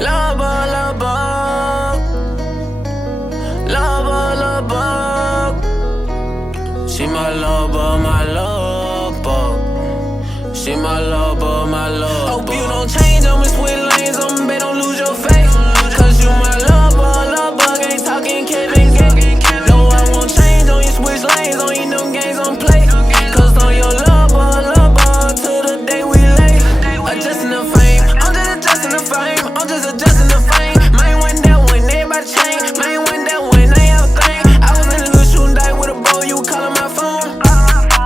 Love bug. Love bug. She my love bug, my love bug. She my love bug, my love bug. Hope you don't change, I'ma switch lanes, I'ma bet don't lose your faith. Cause you my love bug, ain't talking Kevin Gates. No, I won't change on you, switch lanes, on you new games on play. Cause on your love bug, till the day we lay. Adjusting the fame, I'm just adjusting the fame, I'm just adjusting the fame. Mine went that when everybody changed, mine went that when they have a thing. I was in the hood shooting dice with a bow, you calling my phone.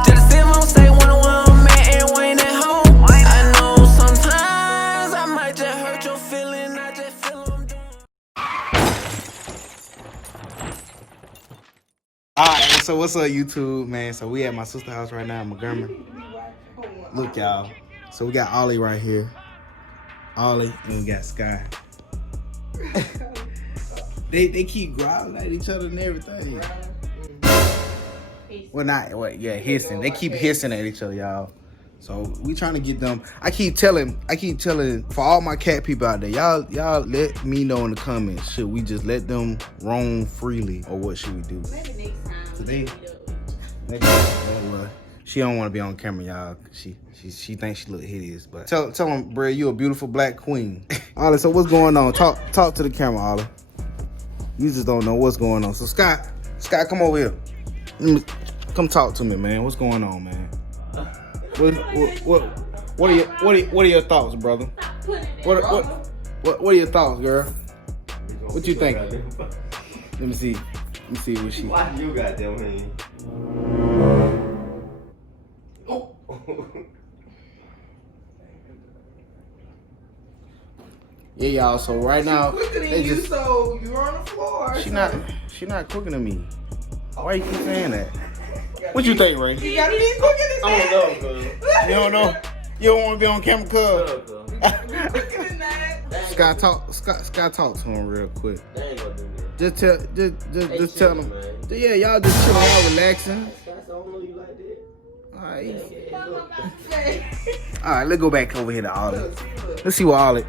Just sit on say one I'm at and Wayne at home. I know sometimes I might just hurt your feeling, I just feel I'm doing. Alright, so what's up, YouTube, man? So we at my sister's house right now in Montgomery. Look, y'all. So we got Ollie right here. Ollie, and we got Sky. they keep growling at each other and everything. Yeah, hissing. They keep hissing at each other, y'all. So we trying to get them. I keep telling for all my cat people out there, y'all let me know in the comments. Should we just let them roam freely, or what should we do? Maybe next time. Today, she don't want to be on camera, y'all. She thinks she look hideous, but tell them, Bria, you a beautiful black queen. Ollie, so what's going on? Talk to the camera, Ollie. You just don't know what's going on. So Scott, come over here. Come talk to me, man. What's going on, man? What are your thoughts, brother? What are your thoughts, girl? What you think? Let me see what she. Why you got them man? Oh. Yeah, y'all. So right now, they just. So you're on the floor. She not cooking to me. Why you keep saying that? What you think, Ray? You gotta be cooking in I that. don't know, cuz. You don't know? You don't want to be on camera, cuz. Cooking in that. Sky talk to him real quick. They ain't gonna do that. Just tell him. Man. Yeah, y'all just chilling out, relaxing. That's the only you like that. All right, let's go back over here to Ollie. Let's see what Ollie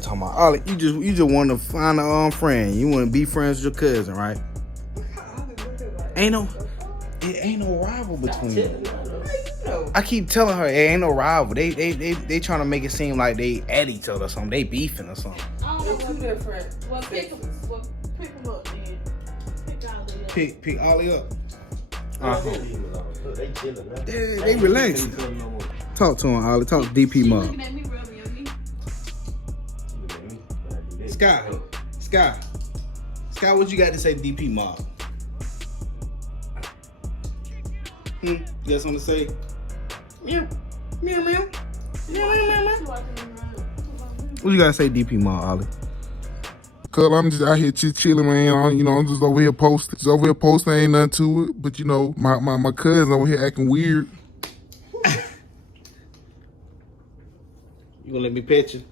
talking about. Ollie, you just want to find a friend. You want to be friends with your cousin, right? Ain't no rival between them. I keep telling her it ain't no rival. They trying to make it seem like they at each other or something. They beefing or something. I don't know They're too different. Well, pick them up, then. Pick Ollie up. They chilling now. They relaxing. Talk to him, Ollie. Talk to DP Mob. Looking at me, rubbing your knee. Sky, what you got to say to DP Mob? You got something to say? Meow. What you got to say, DP Mob, Ollie? Cause I'm just out here chilling, man. I'm just over here posting. Ain't nothing to it. But my cousin over here acting weird. You gonna let me pet you?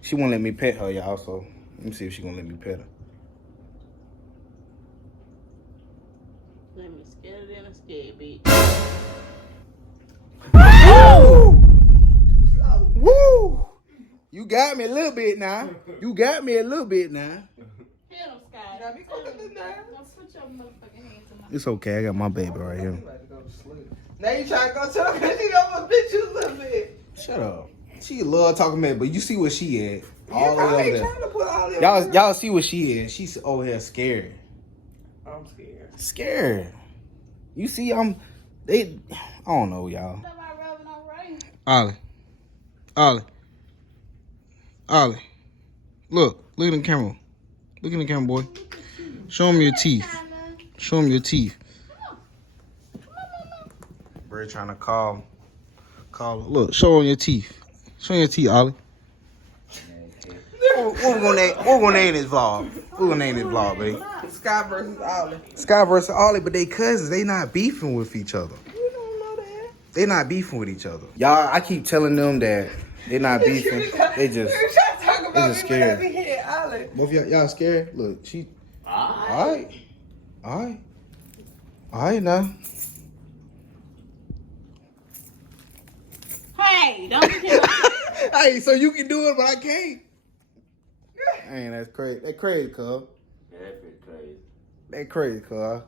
She won't let me pet her, y'all. So let me see if she gonna let me pet her. Let me scared than a scared bitch. Woo! Woo! You got me a little bit now. Hit him, Sky. Gotta be cooking in that. Don't switch your motherfucking hands to my. It's okay. I got my baby right here. Now you trying to go to the because you don't want to bitch you a little bit. Shut up. She love talking about, but you see where she at. All the way I over ain't there. trying to put all that. Y'all see where she is. She's over here scared. I'm scared. Scared. You see, I don't know, y'all. Somebody rubbing Ollie. on Ray. Look at the camera. Look in the camera, boy. Show him your teeth. Bird trying to call. Look, show him your teeth. Ollie. What we gonna name this vlog? Baby? Sky versus Ollie. Sky versus Ollie, but they cousins. They not beefing with each other. You don't know that. They not beefing with each other. Y'all, I keep telling them that they not beefing. They just scared. Ollie. Both y'all scared? Look, she. All right now. Hey, don't be killing. Hey, so you can do it, but I can't. Man, that's crazy. That crazy, cuz. Yeah, that's pretty crazy. That crazy, cuz.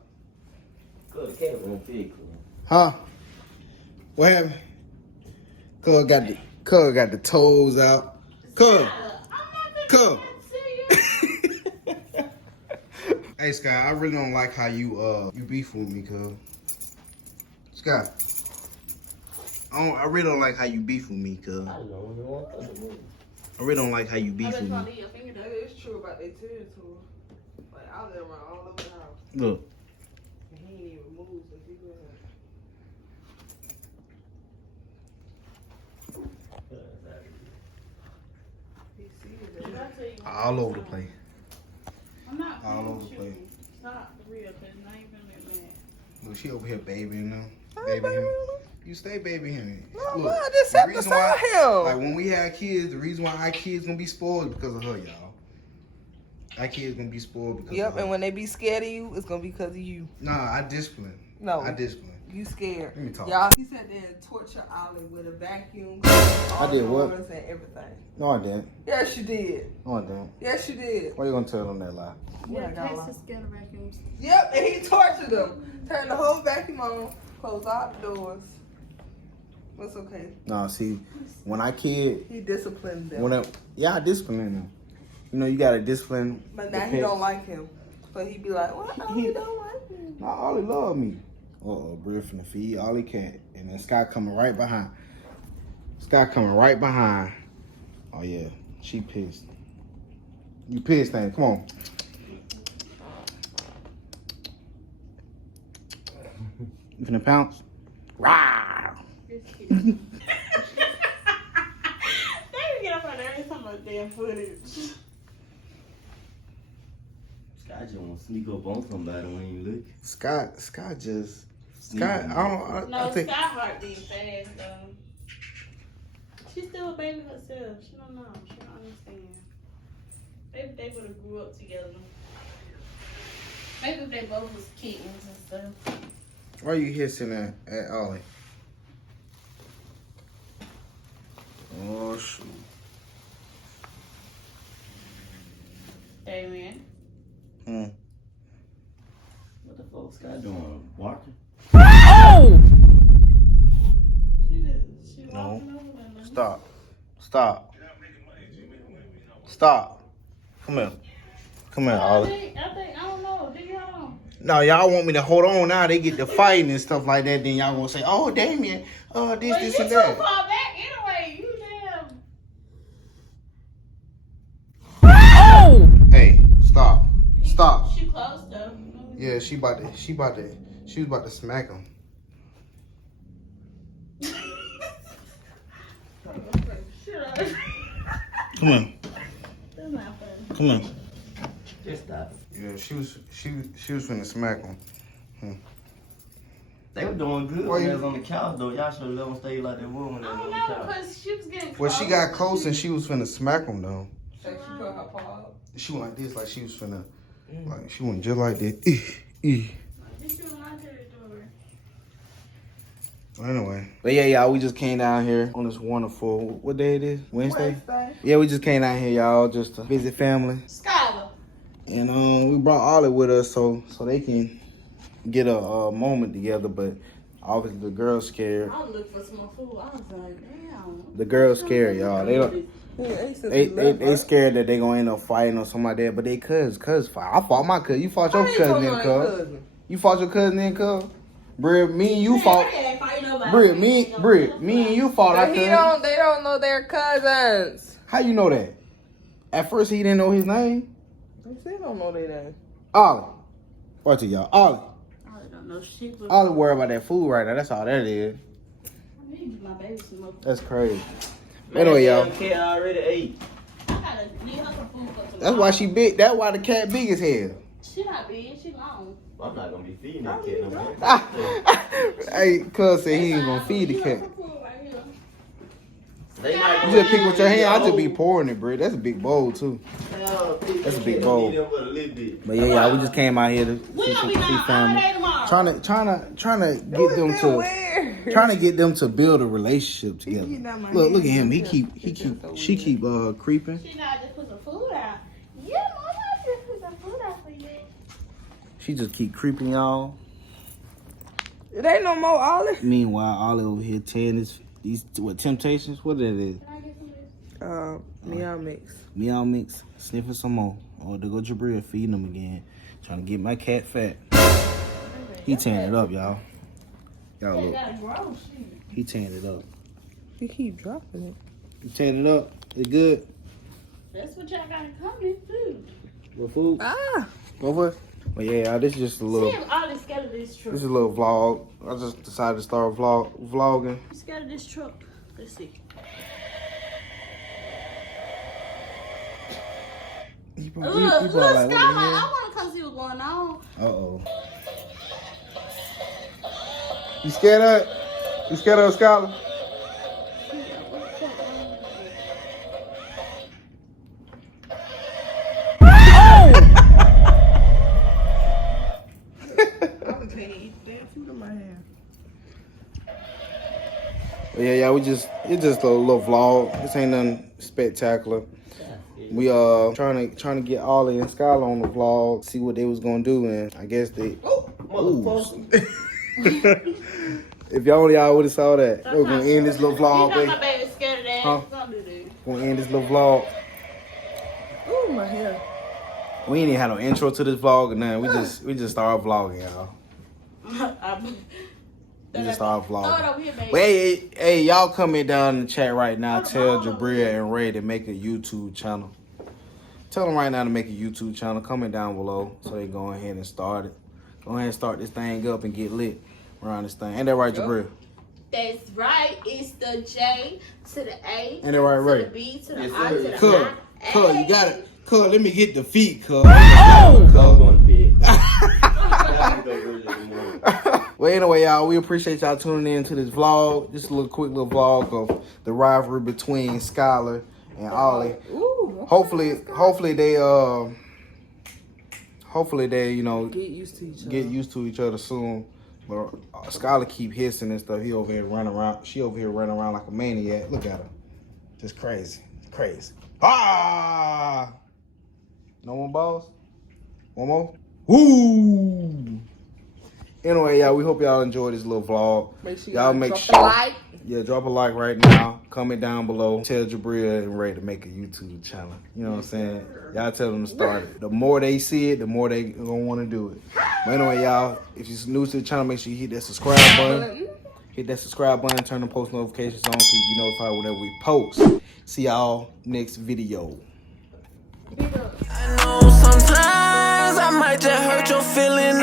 Cuz the cat won't fit, cuz. Huh? What happened? Cuz got the toes out. Cuz. Cuz. Hey, Sky, I really don't like how you beef with me, cuz. Sky. I really don't like how you beef with me, cuz. I don't know. I really don't like how you beef I with bet me. you your finger That is true about their territory. Like, I live around all over the house. Look. And he ain't even moved since he was He sees it. All over the place. I'm not All over the shooting. place. Stop for real, cause now you gonna get mad. Look, she over here babying them. Baby him. You stay baby him. No, I just sat beside him. Like when we had kids, the reason why our kids gonna be spoiled is because of her, y'all. Our kids gonna be spoiled because Yep, of her. and when they be scared of you, it's gonna be because of you. Nah, I discipline. No. I discipline. You scared. Let me talk. Y'all, he said they torture Ollie with a vacuum. I did what? And everything. No, I didn't. Yes, you did. No, I didn't. Yes, you did. Why you gonna tell them that lie? Yeah, I got scared of vacuums. Yep, and he tortured them. Turned the whole vacuum on, closed all the doors. It's okay. No, see, when I kid, He disciplined them. I discipline them. You know, you gotta discipline. But the now he pets. don't like him. So he be like, well, he don't like him. No, Ollie love me. Bria finna feed Ollie cat. And then Sky coming right behind. Oh, yeah. She pissed. You pissed, ain't it? Come on. You finna pounce? Rawr! They get up on there and talking about damn footage. Sky just want to sneak up on somebody when you look. Sky, I think. Sky heart beating fast though. She's still a baby herself. She don't know. She don't understand. Maybe they would have grew up together. Maybe if they both was kittens and stuff. Why are you hissing at Ollie? Oh, shoot. Daimion. What the fuck Sky doing? Barking? Oh! She No. walking over there. Stop. Come here, Ollie. I don't know. Do y'all? No, y'all want me to hold on now. They get to fighting and stuff like that. Then y'all gonna say, oh, Daimion, this, and You that. too far back anyway. You damn. Oh! Hey, stop. She close though. Yeah, she was about to smack him. Shut up. Come on. That's not funny. Come on. Just stop. Yeah, she was finna smack him. They were doing good Why when you- they was on the couch, though. Y'all should have let them stay like they were when they I was don't on the know couch. because she was getting Well, she got close and she was finna smack him though. So she put her paw up. She went like this, like she was finna, like she went just like that. Anyway. But yeah, y'all, we just came down here on this wonderful, what day it is? Wednesday? Yeah, we just came down here, y'all, just to visit family. Skylar. And we brought Ollie with us so they can get a moment together. But obviously the girl's scared. I was looking for some more food. I was like, damn. The girl's scared, y'all. They scared that they gonna end up fighting or something like that. But they cuz fight. I fought my cousin. You fought your cousin then, cuz. You fought your cousin then, cuz. Bria, me and you fought. Bria, me and you fought our cousin. They don't know their cousins. How you know that? At first he didn't know his name. They still don't know their name. Ollie. Watch it, y'all. Ollie. I don't know shit. But Ollie worried about that food right now. That's all that is. I need my baby some more. That's crazy. Man, Anyway, y'all. the cat already ate. I gotta need her some food for tomorrow. That's why she big. That's why the cat big as hell. She not big. She long. I'm not gonna be feeding that cat no more. Hey, cuz said he ain't gonna feed the cat. Some food right here. They might You just pick with your hand. I just be pouring it, bro. That's a big bowl too. That's a big bowl. But yeah, y'all, we just came out here to We see gonna be gone all family. day tomorrow. Trying to get them to Trying to get them to build a relationship together. He not my Look at hand. him. She keep creeping. She not just put some food out. Yeah, Mama, I just put some food out for you. She just keep creeping y'all. It ain't no more Ollie. Meanwhile, Ollie over here tearing these what temptations? What it is? Can I get some of this? Meow mix. Meow mix, sniffing some more. Or to go Jabril feeding them again. Trying to get my cat fat. He tearing it up, y'all. Y'all look. Gotta grow shit. He tearing it up. He keep dropping it. He tearing it up. It's good. That's what y'all gotta come in food. What food? Ah. What for? But yeah, this is just a little. See if Ollie scared of this truck. This is a little vlog. I just decided to start vlogging. You scared of this truck? Let's see. People Look, are like, Skylar, what the I hell? wanna come see what's going on. Uh-oh. You scared of it? You scared of Skylar? I can't eat that food in my hand. Yeah, it's just a little vlog. This ain't nothing spectacular. We trying to get Ollie and Skylar on the vlog, see what they was gonna do, and I guess they. If y'all would have saw that, we're gonna end this little vlog, You know baby. my baby's scared of that. Huh? Don't do that. Gonna end this little vlog. Ooh, my hair. We ain't even had no intro to this vlog or nothing. We just started vlogging, y'all. We just started Throw it vlogging. over here, baby. But hey, y'all comment down in the chat right now. Tell Jabria and Ray to make a YouTube channel. Tell them right now to make a YouTube channel. Comment down below so they go ahead and start it. Go ahead and start this thing up and get lit around this thing. Ain't that right, Jabria? That's right. It's the J to the A. Ain't that right, to Ray? the B to the Yes, I sir. to the Cuz, I. you got it. Cuz, let me get the feet, cuz. I'm going to bed. I go early in the morning. Well, anyway, y'all, we appreciate y'all tuning in to this vlog. Just a little quick little vlog of the rivalry between Skylar and Ollie. Ooh. Hopefully they you know Get used to each other. get used to each other soon. But Skylar keep hissing and stuff. He over here running around. She over here running around like a maniac. Look at her, just crazy, crazy. Ah! No more balls. One more. Woo! Anyway, y'all, we hope y'all enjoyed this little vlog. Make sure Y'all make drop sure. a like. Yeah, drop a like right now. Comment down below. Tell Jabria and Ray to make a YouTube channel. You know what I'm saying? Y'all tell them to start it. The more they see it, the more they gonna want to do it. But anyway, y'all, if you're new to the channel, make sure you hit that subscribe button. Hit that subscribe button. Turn the post notifications on so you be notified whenever we post. See y'all next video. I know sometimes I might just hurt your feeling.